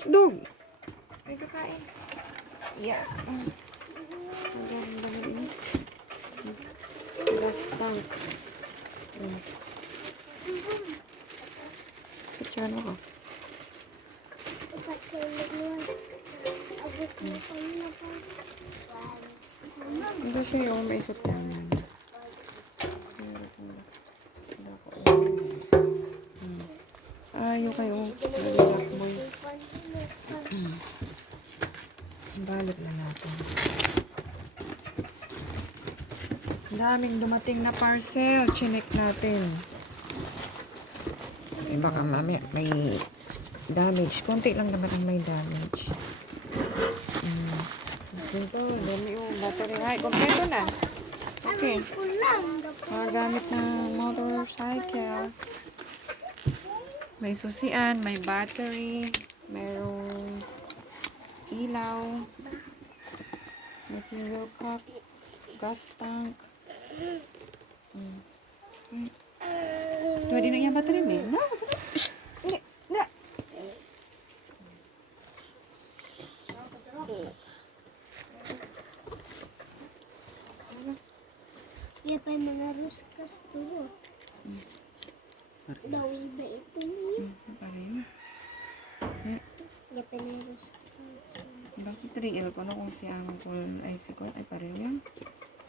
isdog. Ay, kakain. Yeah. Ang ganda na ini. Gas tank. Picturean mo ko. Hindi siya yung may isot naman. Ayaw kayo. Nalilak mo yun. Balot na natin. Daming dumating na parcel. Chinek natin. Baka mamaya may damage. Konti lang naman ang may damage. Ito, dami yung battery. Ay, kompleto na. Okay. Magamit ng motorcycle. May susian, may battery, mayroong ilaw, may fuel cup, gas tank. Pwede na yung battery mo. No, hindi. Na. Ya pa mga ruskas to. Dawi ba ito niya? Pareho. Ya pa mga ruskas. Basta 3L ko na kung si Angkol ay si Kot ay pareho yan.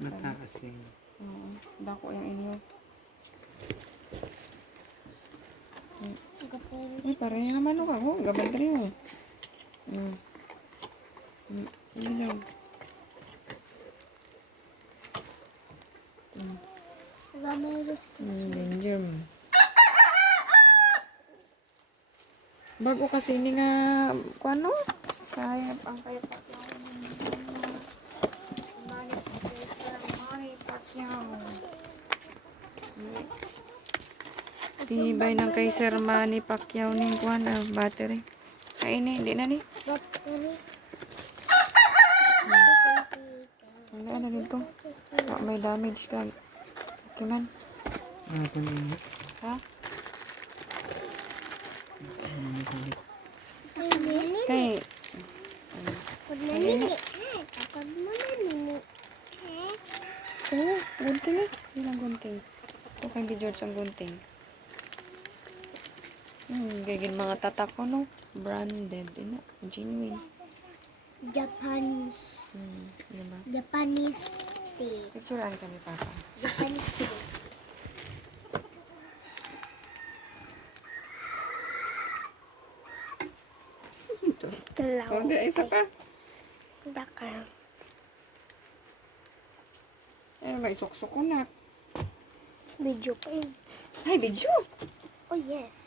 Nakakasing. Oo. Dako yung inyo. Ay, pareho naman ako. Oh, gabal ka rin. Ilaw. Wala may ruskas. Danger mo. Bago kasi ni nga, kung ano? Kaya pa Manny Pacquiao. Tibay ng kay Sir Manny Pacquiao ning kuan battery. Ay ni, hindi na ni. Battery. Wala na dito. May damage ka. Okay man. Ano yun? Ha? Kay Pag manini. Kapag manini. oh, gunting eh. Ilang gunting. Ito kay di George ang gunting. Gagin mga tatak ko no. Branded. Ina. Genuine. Japanese. Diba? Japanese tea. Picturean kami papa. Japanese tea. Hindi, isa pa. Dakar. Eh, may suksok ko na. Video pa yun. Ay, video! Oh yes.